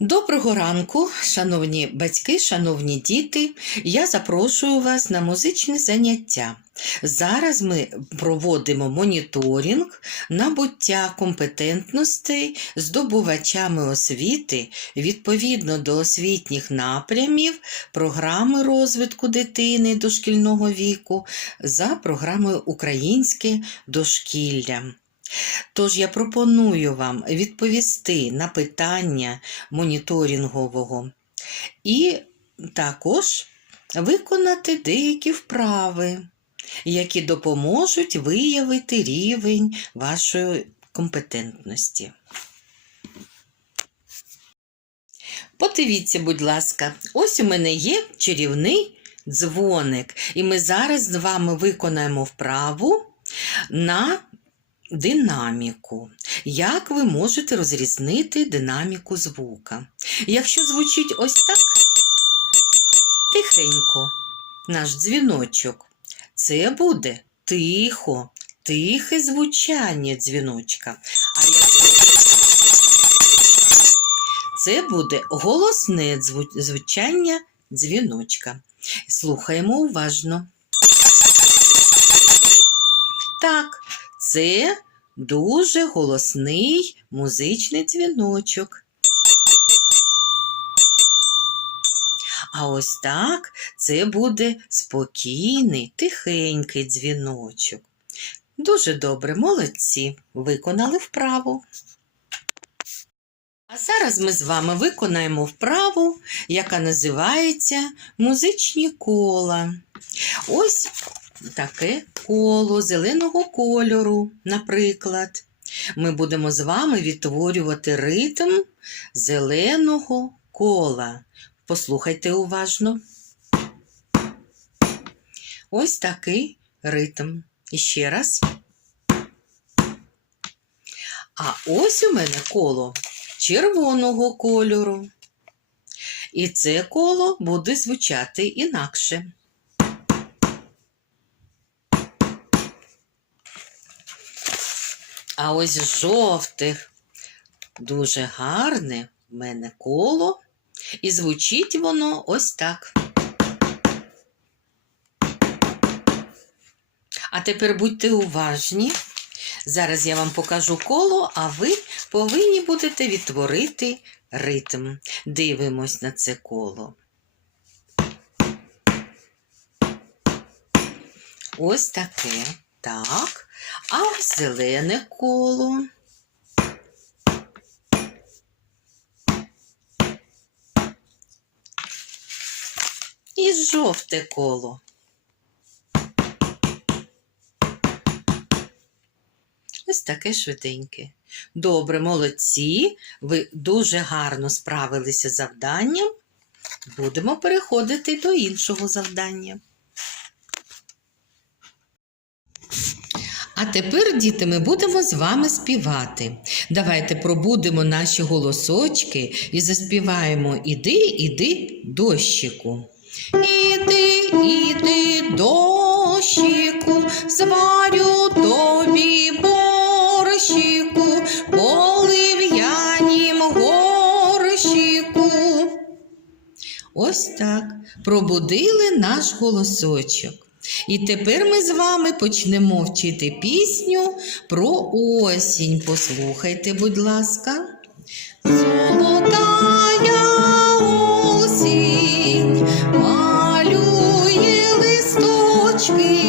Доброго ранку, шановні батьки, шановні діти. Я запрошую вас на музичне заняття. Зараз ми проводимо моніторинг набуття компетентностей здобувачами освіти відповідно до освітніх напрямів програми розвитку дитини дошкільного віку за програмою Українське дошкілля. Тож я пропоную вам відповісти на питання моніторингового і також виконати деякі вправи, які допоможуть виявити рівень вашої компетентності. Подивіться, будь ласка, ось у мене є чарівний дзвоник, і ми зараз з вами виконаємо вправу на динаміку. Як ви можете розрізнити динаміку звука? Якщо звучить ось так, тихенько, наш дзвіночок, це буде тихо, тихе звучання дзвіночка. А якщо це буде голосне звучання дзвіночка. Слухаємо уважно. Так, це дуже голосний музичний дзвіночок. А ось так це буде спокійний, тихенький дзвіночок. Дуже добре, молодці, виконали вправу. А зараз ми з вами виконаємо вправу, яка називається музичні кола. Ось таке коло зеленого кольору, наприклад. Ми будемо з вами відтворювати ритм зеленого кола. Послухайте уважно. Ось такий ритм. І ще раз. А ось у мене коло червоного кольору. І це коло буде звучати інакше. А ось жовтих дуже гарне в мене коло, і звучить воно ось так. А тепер будьте уважні. Зараз я вам покажу коло, а ви повинні будете відтворити ритм. Дивимось на це коло. Ось таке. Так. А зелене коло. І жовте коло. Ось таке швиденьке. Добре, молодці. Ви дуже гарно справилися з завданням. Будемо переходити до іншого завдання. А тепер, діти, ми будемо з вами співати. Давайте пробудемо наші голосочки і заспіваємо Іди, іди, дощику. Іди, іди, дощику, зварю тобі борщику, полив'янім горщику. Ось так пробудили наш голосочок. І тепер ми з вами почнемо вчити пісню про осінь. Послухайте, будь ласка. Золотая осінь малює листочки,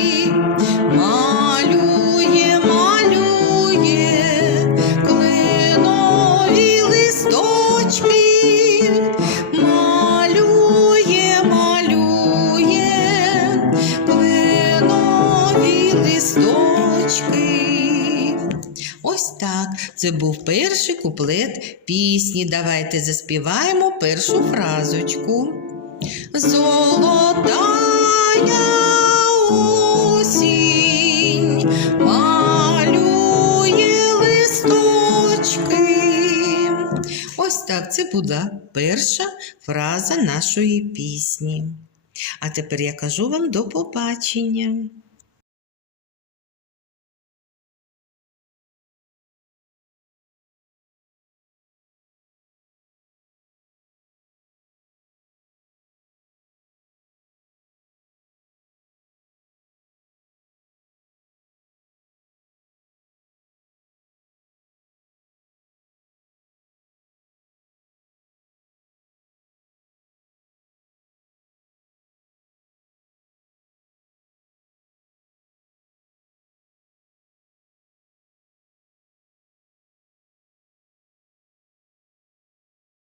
Це був перший куплет пісні. Давайте заспіваємо першу фразочку. Золотая осінь. Ось так це була перша фраза нашої пісні. А тепер я кажу вам до побачення.